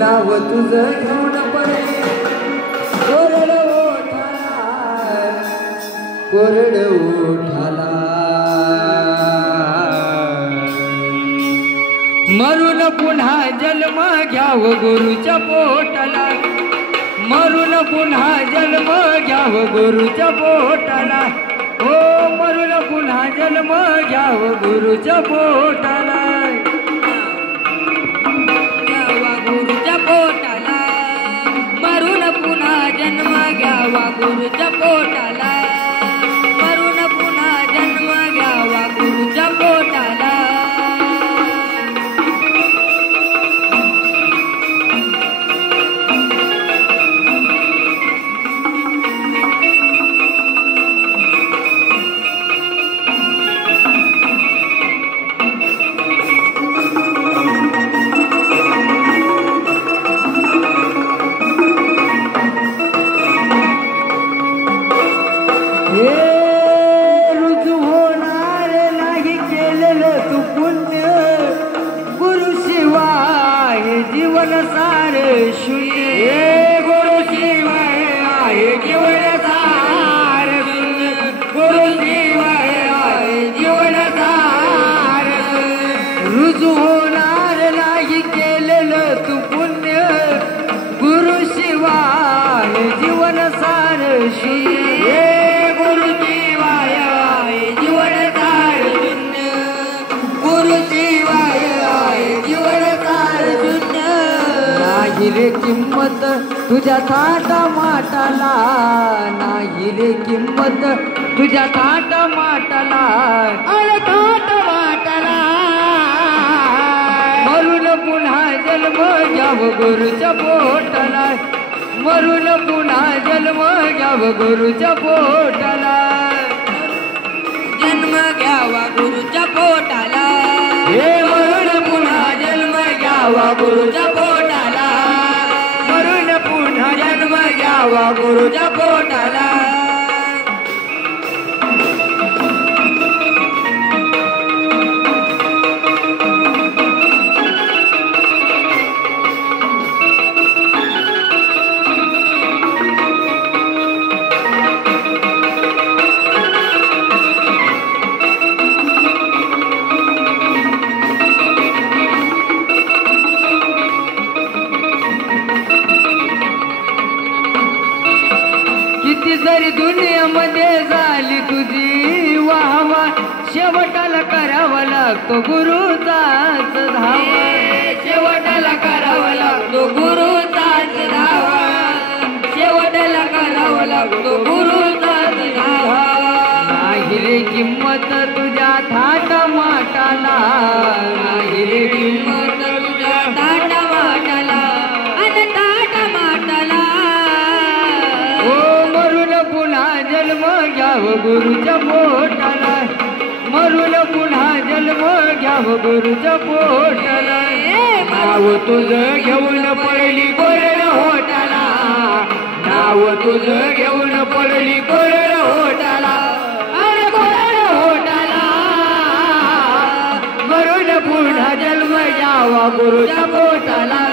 नाव तुझं घेऊन पडली कोरड ओठाला कोरड ओठाला मरून पुन्हा जन्म घ्याव गुरुच्या पोटाला मरून पुन्हा जन्म घ्याव गुरुच्या पोटाला हो मरून पुन्हा जन्म घ्याव गुरुच्या पोटाला गुरुच्या पोटाला मरून पुन्हा जन्म घ्यावा गुरुच्या पोटाला मरून पुन्हा जन्म घ्यावा गुरुच्या पोटाला रुजू होणार नाही केलेलं तू पुण्य गुरु शिवाय जीवन सार शून्य गुरु शिवाय आहे जीवन सार शून्य गुरु शिवाय आहे जीवन सार रुजू होणार नाही केलेलं तू पुण्य गुरु शिवाय जीवन सार शून्य नाही रे किंमत तुझ्या थाटा माटाला नाही रे किंमत तुझ्या थाटा माटाला अरे थाट माटाला मरून पुन्हा जन्म घ्याव गुरुच्या पोटाला मरून पुन्हा जन्म घ्याव गुरुच्या पोटाला जन्म घ्यावा गुरुच्या पोटाला हे मरून पुन्हा जन्म घ्यावा गुरुच्या पोटाला मरून पुन्हा जन्म घ्यावा गुरुच्या पोटाला किती जरी दुनियामध्ये झाली तुझी वाहवा शेवटाला करावा लागतो गुरुचाच धावा शेवटाला करावा लागतो गुरुचाच धावा शेवटाला करावा लागतो गुरुचाच धावा नाही रे किंमत तुझ्या थाटा माटाला नाही रे किंमत तुझ्या ताटा माटाला अन ताटा माटाला जन्म घ्याव गुरुच्या पोटाला मरून पुन्हा जन्म घ्याव गुरुच्या पोटाला नाव तुझं घेऊन पडली कोरड होटाला नाव तुझं घेऊन पडली कोरड होटाला अरे कोरड होटाला मरून पुन्हा जन्म घ्यावा गुरुच्या पोटाला